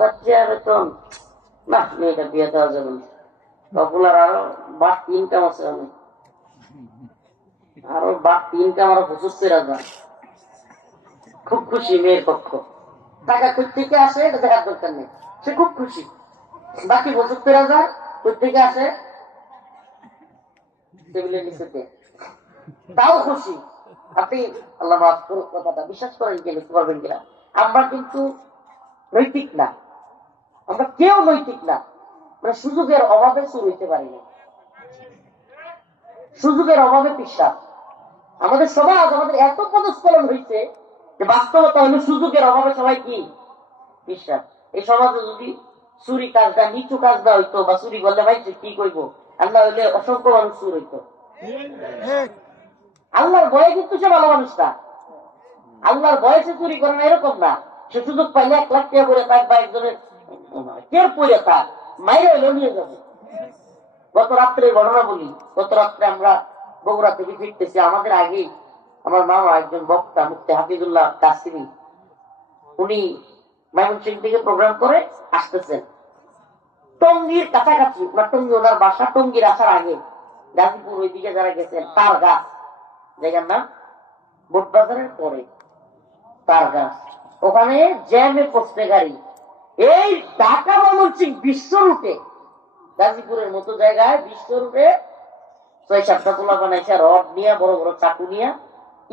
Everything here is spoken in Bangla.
বাচ্চা বেতন না, মেয়েটা বিয়ে দেওয়া যাবে না। পপুলার আরো বাড়তি ইনকাম আছে, অনেক আরো বাড়তি ইনকাম, আরো 75,000। খুব খুশি মেয়ের পক্ষ। টাকা কই থেকে আসে এটা দেখার দরকার নেই, সে খুব খুশি। বাকি 75,000 কই থেকে আসে টেবিলের নিচেতে, তাও খুশি। আপনি আল্লাহ মাফ করুক কথাটা বিশ্বাস করেন কিনা করবেন কিনা, আমরা কিন্তু নৈতিক না, আমরা কেউ নৈতিক না। মানে সুযোগের অভাবে চুর হইতে পারি না, সুযোগের অভাবে পিসা। আমাদের সমাজ আমাদের এত পদস্খলন হয়েছে যে বাস্তবতা হলো সুযোগের অভাবে সবাই কি পিসা। এই সমাজে যদি চুরি কাজটা নিচু কাজটা হইতো, বা চুরি করলে ভাই কি করবো, আল্লাহ হইলে অসংখ্য মানুষ চুর হইতো। আল্লাহর ভয়ে কিন্তু সে ভালো মানুষ না, আল্লাহর ভয়ে সে চুরি করে না এরকম না। সে সুযোগ পাইলে 1 লাখ টাকা করে থাক বা একজনের কেউ পড়ে থাক, মাইরে হইলেও নিয়ে যাবে। গত রাত্রে ঘটনা বলি, গত রাত্রে আমরা বগুড়া থেকে ফিরতেছি, আমাদের আগেই আমার মামা একজন বক্তা মুফতি হাফিজুল্লাহ কাসিমি, উনি ময়মনসিংহ থেকে প্রোগ্রাম করে আসতেছেন টঙ্গীর কাছাকাছি। টঙ্গী ওনার বাসা, টঙ্গীর আসার আগে গাজীপুর ওইদিকে যারা গেছেন, তার গাছ জায়গার নাম, বোটবাজারের পরে তার গাছ, ওখানে জ্যামে পড়ছে গাড়ি। এই ঢাকা ময়মনসিংহ বিশ্ব রুটে, গাজীপুরের মতো জায়গায় বিশ্ব রুটে 6-7টা পোলা বানাইছে, রড নিয়ে, বড় বড় চাকু নিয়ে